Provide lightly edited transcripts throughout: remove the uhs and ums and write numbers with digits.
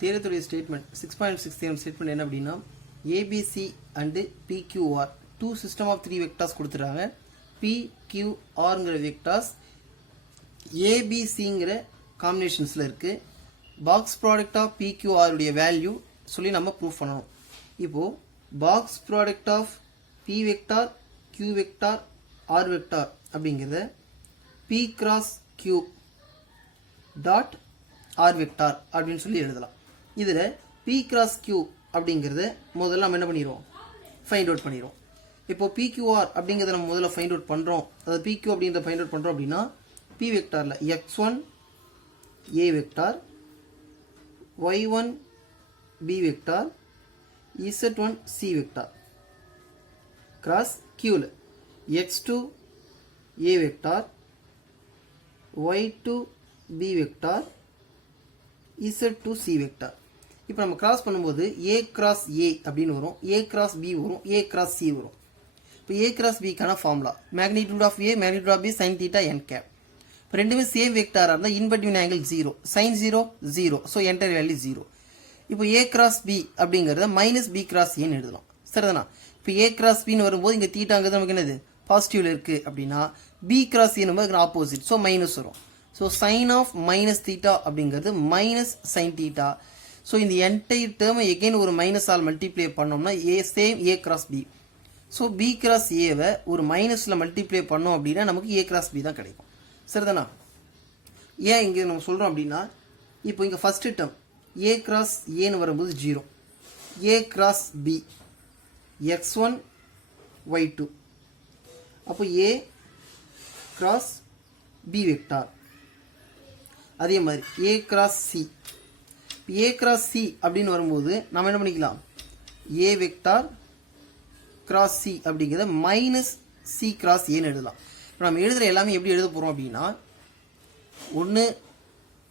தேரத்துடைய statement 6.6 statement என்ன அப்படின்னா ABC and PQR two system of 3 vectors கொடுத்துருக்காங்க. பிக்யூஆர்ங்கிற வெக்டார்ஸ் ஏபிசிங்கிற காம்பினேஷன்ஸில் இருக்குது. பாக்ஸ் ப்ராடக்ட் ஆஃப் பிக்யூஆர் உடைய வேல்யூ சொல்லி நம்ம ப்ரூவ் பண்ணணும். இப்போது box product of P vector Q vector R vector அப்படிங்கிறத P cross Q dot R vector அப்படின்னு சொல்லி எழுதலாம். இதில் பி கிராஸ் கியூ அப்படிங்கிறத முதல்ல நம்ம என்ன பண்ணிடுவோம், ஃபைண்ட் அவுட் பண்ணிடுவோம். இப்போது பிக்யூஆர் அப்படிங்கிறத நம்ம முதல்ல ஃபைண்ட் அவுட் பண்ணுறோம். அதாவது பிக்யூ அப்படிங்கிறத ஃபைண்ட் அவுட் பண்ணுறோம் அப்படின்னா பி வெக்டாரில் x1 A vector, y1 B vector, z1 C vector cross கியூவில் x2 A vector, y2 B vector, z2 C vector. இப்போ நம்ம கிராஸ் பண்ணும்போது ஏ கிராஸ் ஏ அப்படின்னு வரும், ஏ கிராஸ் பி வரும், ஏ கிராஸ் சி வரும். இப்போ ஏ கிராஸ் பிக்கான formula magnitude of A magnitude of B sine theta n cap. இப்போ ரெண்டுமே சேம் வெக்டாராக இருந்தால் இன்வெர்டிவ் ஆங்கிள் 0, சைன் 0 0, ஸோ என்டர் வேல்யூ 0. இப்போ ஏ கிராஸ் பி அப்படிங்கிறத மைனஸ் பி கிராஸ் ஏன்னு எழுதலாம். சரிதானா? இப்போ ஏ கிராஸ் பின்னு வரும்போது இங்கே தீட்டாங்கிறது நமக்கு என்னது பாசிட்டிவ்ல இருக்குது அப்படின்னா பி கிராஸ் ஏன்னு ஆப்போசிட், ஸோ மைனஸ் வரும். So sine of minus theta அப்படிங்கிறது மைனஸ் சைன் தீட்டா. ஸோ இந்த என்டையர் டேர்மை எகெயின் ஒரு மைனஸ் ஆல் மல்டிப்ளை பண்ணோம்னா same A cross B. So B cross ஏவை ஒரு மைனஸில் மல்டிப்ளை பண்ணோம் அப்படின்னா நமக்கு ஏ கிராஸ் பி தான் கிடைக்கும். சரிதானா? ஏன் இங்கே நம்ம சொல்கிறோம் அப்படின்னா இப்போ இங்கே ஃபஸ்ட்டு டேர்ம் ஏ கிராஸ் ஏன்னு வரும்போது 0, ஏ கிராஸ் பி x1 y2, அப்போ ஏ கிராஸ் பி வெக்டார். அதே மாதிரி A cross C, A cross C அப்படின்னு வரும்போது நம்ம என்ன பண்ணிக்கலாம், ஏ வெக்டார் கிராஸ் சி அப்படிங்கிறத மைனஸ் சி கிராஸ் ஏன்னு எழுதலாம். இப்போ நம்ம எழுதுகிற எல்லாமே எப்படி எழுத போகிறோம் அப்படின்னா ஒன்று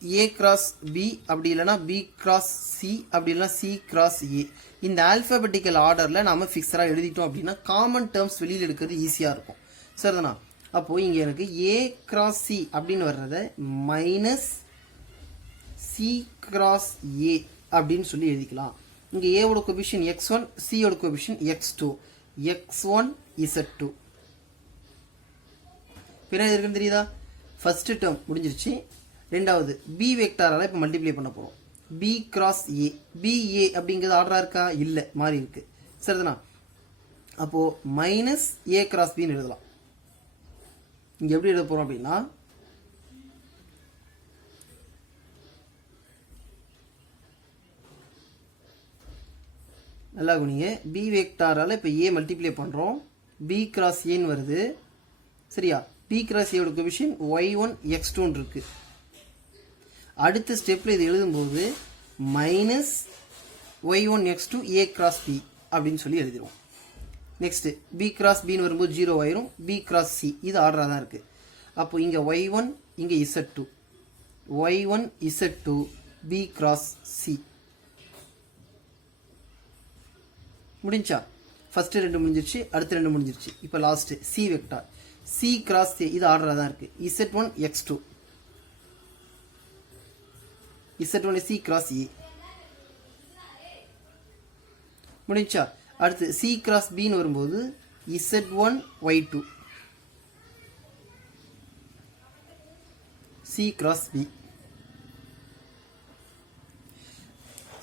ஏ கிராஸ் பி, அப்படி இல்லைனா பி கிராஸ் சி, அப்படி இல்லைனா சி கிராஸ் ஏ. இந்த ஆல்ஃபபெட்டிக்கல் ஆர்டரில் நம்ம ஃபிக்ஸராக எழுதிட்டோம் அப்படின்னா காமன் டேர்ம்ஸ் வெளியில் எடுக்கிறது ஈஸியாக இருக்கும். சரிதானா? அப்போது இங்கே எனக்கு ஏ கிராஸ் சி அப்படின்னு வர்றத மைனஸ் சி கிராஸ் ஏ அப்படின்னு சொல்லி எழுதிக்கலாம். இங்கே ஏவோட கோஎஃபிஷியன்ட் x1, சியோட கோஎஃபிஷியன்ட் x2, x1 z2. பின்ன இருக்குன்னு தெரியுதா? ஃபர்ஸ்ட் டேர்ம் முடிஞ்சிருச்சு. ரெண்டாவது பி வெக்டாரால் இப்போ மல்டிப்ளை பண்ண போகிறோம். B cross A, B A அப்படிங்கிறது ஆர்டராக இருக்கா? இல்லை, மாறி இருக்கு. சரிதானா? அப்போது மைனஸ் ஏ கிராஸ் பின்னு எழுதலாம். இங்கே எப்படி எழுத போகிறோம் அப்படின்னா நல்லா குனிங்க. பி வெக்டாரால் இப்போ ஏ மல்டிப்ளை பண்ணுறோம், பி கிராஸ் ஏன்னு வருது. சரியா? பி கிராஸ் ஏவோட கோஎஃபிஷியன்ட் y1 x2 இருக்கு. அடுத்த ஸ்டெப்பில் இது எழுதும்போது மைனஸ் y1 x2 ஏ கிராஸ் பி அப்படின்னு சொல்லி எழுதிடுவோம். நெக்ஸ்ட்டு பி கிராஸ் பின்னு வரும்போது 0 ஆயிரும். பி கிராஸ் சி இது ஆர்டராக தான் இருக்குது. அப்போ இங்கே y1, இங்கே z2, y1 z2 B cross C. முடிஞ்சா? ஃபஸ்ட்டு 2 முடிஞ்சிருச்சு, அடுத்த 2 முடிஞ்சிருச்சு. இப்போ last C vector, C cross A இது ஆர்டராக தான் இருக்குது. z1 x2, z1 C cross ஏ. முடிஞ்சா? அடுத்து சி கிராஸ் பின்னு வரும்போது z1 y2 C cross B.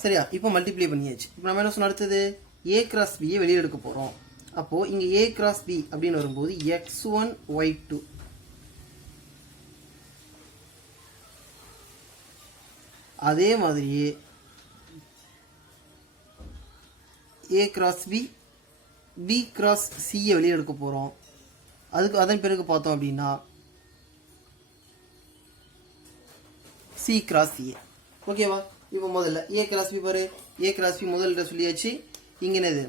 சரியா? இப்போ மல்டிப்ளை பண்ணியாச்சு. இப்போ நம்ம என்ன சொன்ன அடுத்தது ஏ கிராஸ் பியை வெளியில் எடுக்க போகிறோம். அப்போது இங்கே ஏ கிராஸ் பி அப்படின்னு வரும்போது x1 y2 அதே மாதிரியே A cross B, B cross சியை வெளியே எடுக்க போகிறோம். அதன் பிறகு பார்த்தோம் அப்படின்னா சி கிராஸ் ஏ. ஓகேவா? இப்போ முதல்ல ஏ கிராஸ் பி பாரு, ஏ கிராஸ் பி முதல்ல சொல்லியாச்சு. இங்கே என்னது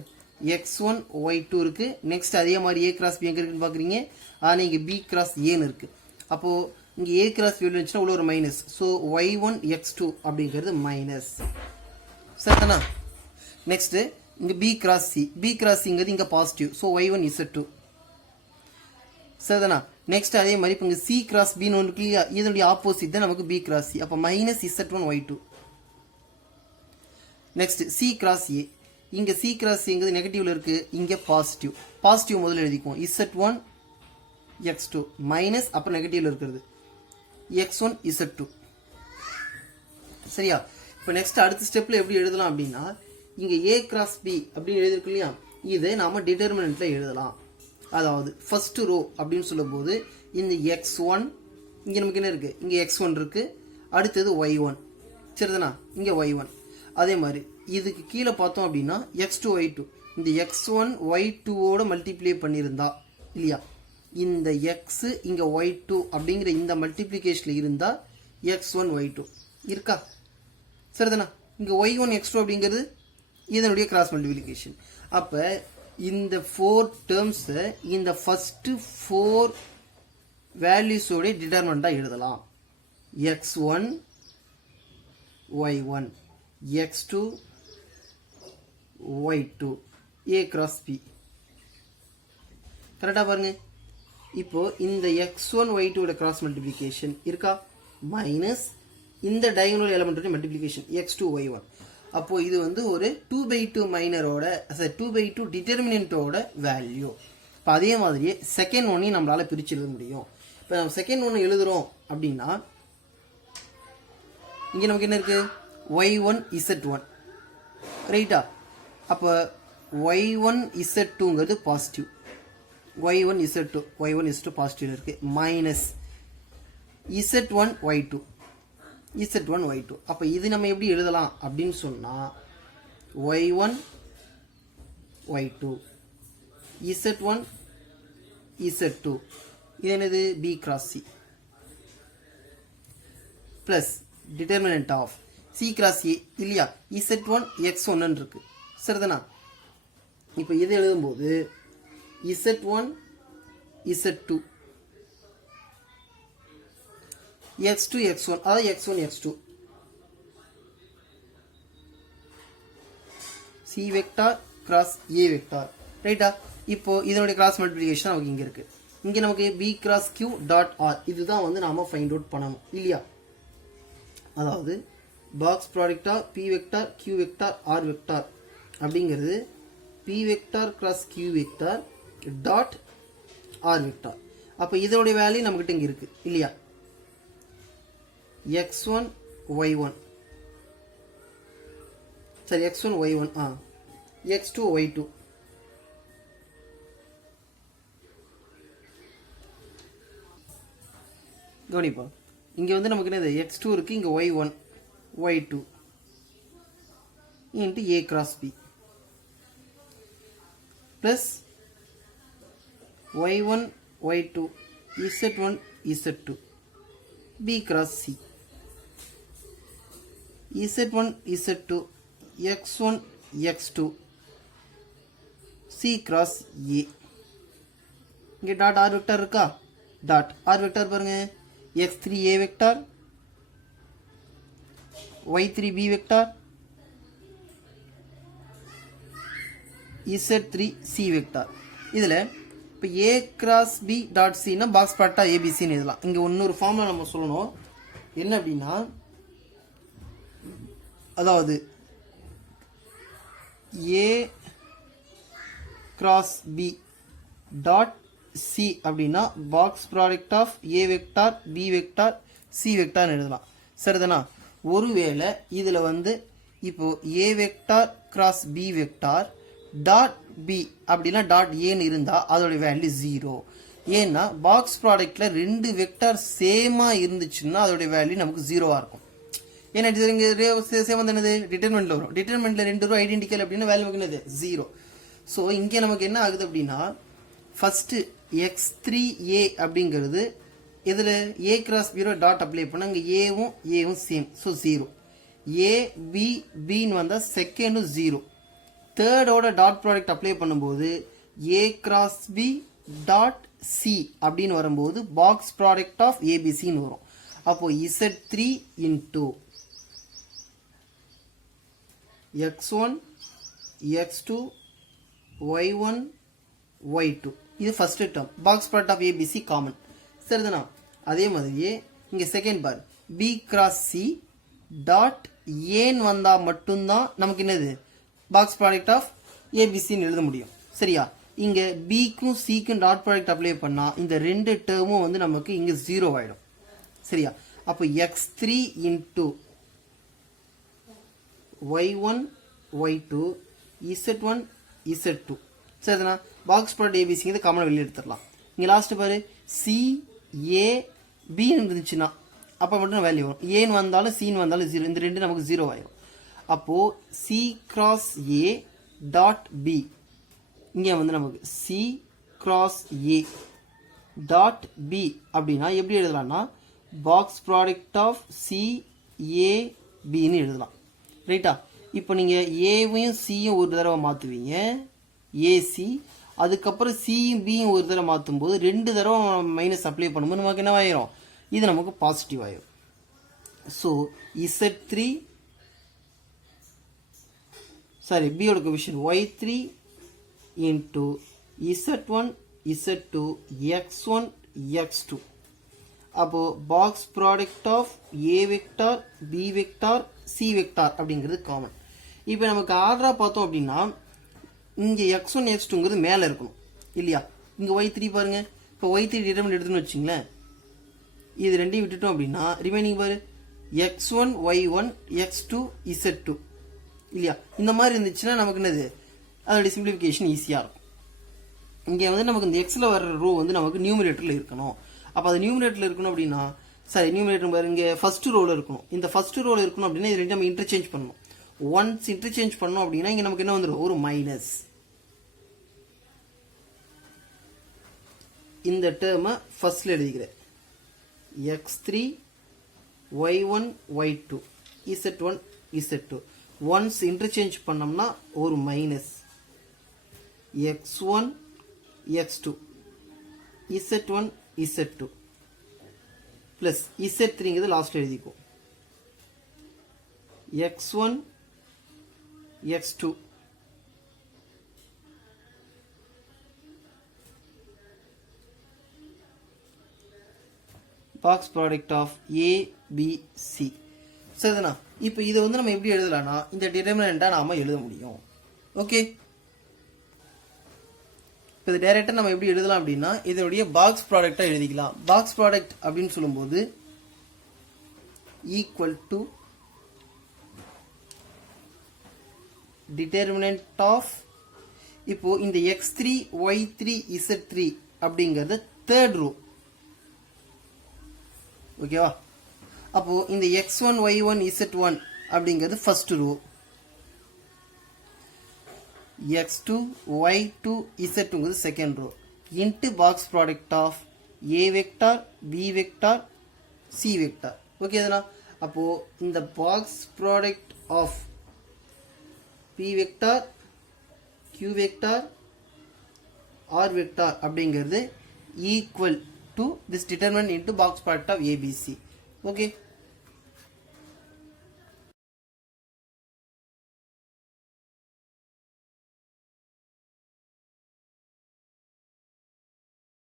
x1 y2 இருக்குது. நெக்ஸ்ட் அதே மாதிரி ஏ கிராஸ் பி எங்கே இருக்குன்னு பார்க்குறீங்க, ஆனால் இங்கே பி கிராஸ் ஏன்னு இருக்குது. அப்போது இங்கே ஏ கிராஸ் பி இருந்துச்சுன்னா உள்ள ஒரு மைனஸ், ஸோ y1 x2 அப்படிங்கிறது மைனஸ். சரிதானா? நெக்ஸ்ட்டு இங்கே B cross C, B cross சிங்கிறது இங்கே பாசிட்டிவ், ஸோ y1 z2. சரிதானா? நெக்ஸ்ட் அதே மாதிரி இப்போ இங்கே சி கிராஸ் பின்னு ஒன்று இல்லையா, இதனுடைய ஆப்போசிட் தான் நமக்கு பி கிராஸ் சி. அப்போ minus z1 y2. Next C cross ஏ. இங்கே சி கிராஸ் ஏங்கிறது நெகட்டிவ்ல இருக்குது, இங்கே பாசிட்டிவ். பாசிட்டிவ் முதல்ல எழுதிக்குவோம். Z1 X2 மைனஸ் அப்புறம் நெகட்டிவ்ல இருக்கிறது X1 Z2. சரியா? இப்போ நெக்ஸ்ட் அடுத்த ஸ்டெப்பில் எப்படி எழுதலாம் அப்படின்னா, இங்கே A கிராஸ் B அப்படின்னு எழுதிருக்கு இல்லையா, இதை நாம் டிட்டர்மினண்ட்டில் எழுதலாம். அதாவது ஃபர்ஸ்ட் ரோ அப்படின்னு சொல்லும்போது இந்த X1 இங்கே நமக்கு என்ன இருக்குது, இங்கே X1 இருக்குது, அடுத்தது Y1. சரிதானா? இங்கே Y1. அதே மாதிரி இதுக்கு கீழே பார்த்தோம் அப்படின்னா X2 Y2. இந்த X1 Y2ஓட மல்டிப்ளை பண்ணியிருந்தா இல்லையா, இந்த X இங்கே Y2 அப்படிங்கிற இந்த மல்டிப்ளிகேஷனில் இருந்தால் X1 Y2 இருக்கா? சரிதானா? இங்கே Y1 X2 அப்படிங்கிறது இதனுடைய கிராஸ் மல்டிப்ளிகேஷன். அப்போ இந்த 4 டேர்ம்ஸை இந்த ஃபஸ்ட்டு 4 வேல்யூஸோடைய டிட்டர்மெண்ட்டாக எழுதலாம். X1 Y1 X2 Y2 A cross B. கரெக்டாக பாருங்க. இப்போ இந்த X1 Y2 கிராஸ் மல்டிப்ளிகேஷன் இருக்கா, மைனஸ் இந்த டயகனல் எலிமெண்டோட மல்டிப்ளிகேஷன் X2 Y1. அப்போ இது வந்து ஒரு 2/2 மைனரோட 2/2 டிட்டர்மினன்ட்டோட வேல்யூ. இப்போ அதே மாதிரியே செகண்ட் ஒன்னையும் நம்மளால் பிரித்து எழுத முடியும். இப்போ நம்ம செகண்ட் ஒன்று எழுதுகிறோம் அப்படின்னா இங்கே நமக்கு என்ன இருக்குது, Y1 Z1 ரைட்டா. அப்போ Y1 Z2ங்கிறது பாசிட்டிவ், Y1 Z2 பாசிட்டிவ் இருக்குது, மைனஸ் Z1 Y2. அப்போ இது நம்ம எப்படி எழுதலாம் அப்படின்னு சொன்னால் Y1 Y2 Z1 Z2 இது என்னது, B cross C plus determinant of C cross A இல்லையா, Z1 X1 இருக்கு. சரிதானா? இப்போ இது எழுதும்போது Z1 Z2 X2 X1 அதாவது X1 X2 C vector cross A vector ரைட்டா. இப்போ இதனுடைய கிராஸ் மல்டிப்ளிகேஷன் நமக்கு இங்கே இருக்குது. இங்கே நமக்கு B cross Q dot R இதுதான் வந்து நாம் ஃபைண்ட் அவுட் பண்ணணும் இல்லையா. அதாவது பாக்ஸ் ப்ராடக்டாக P vector Q vector R vector அப்படிங்கிறது P vector cross Q vector dot R vector. அப்போ இதனுடைய வேல்யூ நம்மகிட்ட இங்கே இருக்குது இல்லையா. X1 Y1 சரி X1 Y1 X2 Y2 கவனிப்பா. இங்கே வந்து நமக்கு என்னது X2 இருக்குது, இங்கே Y1 Y2 into A cross B plus Y1 Y2 Z1 Z2 B cross C Z1 Z2 X1 X2 C cross A. இங்கே டாட் R வெக்டார் இருக்கா, dot R vector பாருங்க, X3 A vector Y3 B vector Z3 C vector. இதில் இப்போ A cross B dot Chinna box ப்ராடக்டா ABCன்னு எழுதலாம். இங்கே இன்னொரு formula நம்ம சொல்லணும் என்ன அப்படின்னா, அதாவது A cross B dot C அப்படின்னா box product of A vector B vector C vector எழுதலாம். சரிதானா? ஒருவேளை இதில் வந்து இப்போ A vector cross B vector dot B அப்படின்னா டாட் ஏன்னு இருந்தால் அதோடைய வேல்யூ 0. ஏன்னா பாக்ஸ் ப்ராடக்டில் 2 வெக்டார் சேமாக இருந்துச்சுன்னா அதோடைய வேல்யூ நமக்கு 0வாக இருக்கும். ஏன்னா இங்கே சேம் வந்து என்னது டிட்டர்மெண்ட்டில் வரும். டிட்டர்மெண்ட்டில் 2 ரூபா ஐடென்டிக்கல் அப்படின்னா வேல்யூ என்னது 0. ஸோ இங்கே நமக்கு என்ன ஆகுது அப்படின்னா, ஃபஸ்ட்டு X3A அப்படிங்கிறது இதில் A cross B dot apply பண்ணால் இங்கே ஏவும் சேம், ஸோ 0. பின்னு வந்தால் செகண்டும் 0. தேர்டோட டாட் ப்ராடக்ட் அப்ளை பண்ணும்போது A cross B dot C அப்படின்னு வரும்போது பாக்ஸ் ப்ராடக்ட் ஆஃப் ABCன்னு வரும். அப்போ Z3 into X1 X2 Y1 Y2 இது first term, box product of ABC common. சரிதானா? அதே மாதிரியே இங்கே செகண்ட் பார் B கிராஸ் C டாட் ஏன்னு வந்தால் மட்டும்தான் நமக்கு என்னது பாக்ஸ் ப்ராடக்ட் ஆஃப் ஏபிசின்னு எழுத முடியும். சரியா? இங்கே பிக்கும் சிக்கும் டாட் ப்ராடக்ட் அப்ளை பண்ணால் இந்த ரெண்டு டேர்மும் வந்து நமக்கு இங்கே 0 ஆகிடும். சரியா? அப்போ x3 into y1 y2 z1 z2. சரிதானா? பாக்ஸ் ப்ராடக்ட் ஏபிசிங்கிறது காமனாக வெளியே எடுத்துடலாம். இங்கே லாஸ்ட்டு பாரு சி ஏ பின்னு இருந்துச்சுன்னா அப்போ மட்டும் வேல்யூ வரும். ஏன்னு வந்தாலும் சின்னு வந்தாலும் 0. இந்த ரெண்டு நமக்கு 0 ஆயிடும். அப்போது C cross A dot B இங்கே வந்து நமக்கு C cross A dot B அப்படின்னா எப்படி எழுதலாம்னா box product of C A பின்னு எழுதலாம். ரைட்டா? இப்போ நீங்கள் ஏவையும் சியும் ஒரு தடவை மாற்றுவீங்க ஏசி, அதுக்கப்புறம் சியும் பியும் ஒரு தடவை மாற்றும் போது 2 தடவை மைனஸ் அப்ளை பண்ணும்போது நமக்கு என்ன ஆயிரும்? இது நமக்கு பாசிட்டிவ் ஆயிரும். ஸோ Z3 சாரி பியோட கொஷின் y3 into Z1 Z2 x1 x2. அப்போது box product of A vector B vector C vector அப்படிங்கிறது காமன். இப்போ நமக்கு ஆர்டராக பார்த்தோம் அப்படின்னா இங்கே x1 x2ங்கிறது மேலே இருக்கணும் இல்லையா? இங்கே y3 பாருங்கள். இப்போ y3 டிட்டர்மினன்ட் எடுத்துன்னு வச்சிங்களேன், இது ரெண்டையும் விட்டுட்டோம் அப்படின்னா ரிமைனிங் பாரு x1 y1 x2 z2 இல்லையா? இந்த மாதிரி இருந்துச்சுன்னா நமக்கு என்னது அதோடைய சிம்பிளிஃபிகேஷன் ஈஸியாக இருக்கும். இங்கே வந்து நமக்கு இந்த எக்ஸில் வர்ற ரோ வந்து நமக்கு நியூமரேட்டரில் இருக்கணும். அப்போ அது நியூமரேட்டரில் இருக்கணும் அப்படின்னா சரி நியூமரேட்டர் பாரு இங்கே ஃபஸ்ட்டு ரோவில் இருக்கணும். இந்த ஃபஸ்ட்டு ரோவில் இருக்கணும் அப்படின்னா இது ரெண்டு நம்ம இன்டர்சேஞ்ச் பண்ணணும். ஒன்ஸ் இன்டர்சேஞ்ச் பண்ணோம் அப்படின்னா இங்கே நமக்கு என்ன வந்துடும்? ஒரு மைனஸ். இந்த டேர்மை ஃபர்ஸ்ட்ல எழுதிக்கிறேன் x3 y1 y2 z1 z2. Once interchange பண்ணோம்னா ஒரு minus x1 x2 z1 z2 plus z3ங்கிறது லாஸ்ட் எழுதிக்கும் x1 x2 box product of A B C. சரிதானா? இப்போ இதை வந்து நம்ம எப்படி எழுதலாம்னா இந்த டிட்டர்மினண்ட்டாக நாம் எழுத முடியும். ஓகே, இப்போ இது டைரெக்டாக நம்ம எப்படி எழுதலாம் அப்படின்னா இதனுடைய பாக்ஸ் ப்ராடக்டாக எழுதிக்கலாம். பாக்ஸ் ப்ராடக்ட் அப்படின்னு சொல்லும்போது ஈக்குவல் டு டிட்டர்மினன்ட் ஆஃப் இப்போ இந்த x3 y3 z3 அப்படிங்கிறது தேர்ட் ரோ. ஓகேவா? அப்போ இந்த x1 y1 z1 அப்படிங்கிறது ஃபர்ஸ்ட் ரோ, x2 y2 z2ங்கிறது second row into box product of A vector B vector C vector. Okay தானா? அப்போ இந்த box product of P vector q vector r vector அப்படிங்கிறது equal to this determinant into box product of ABC. Okay.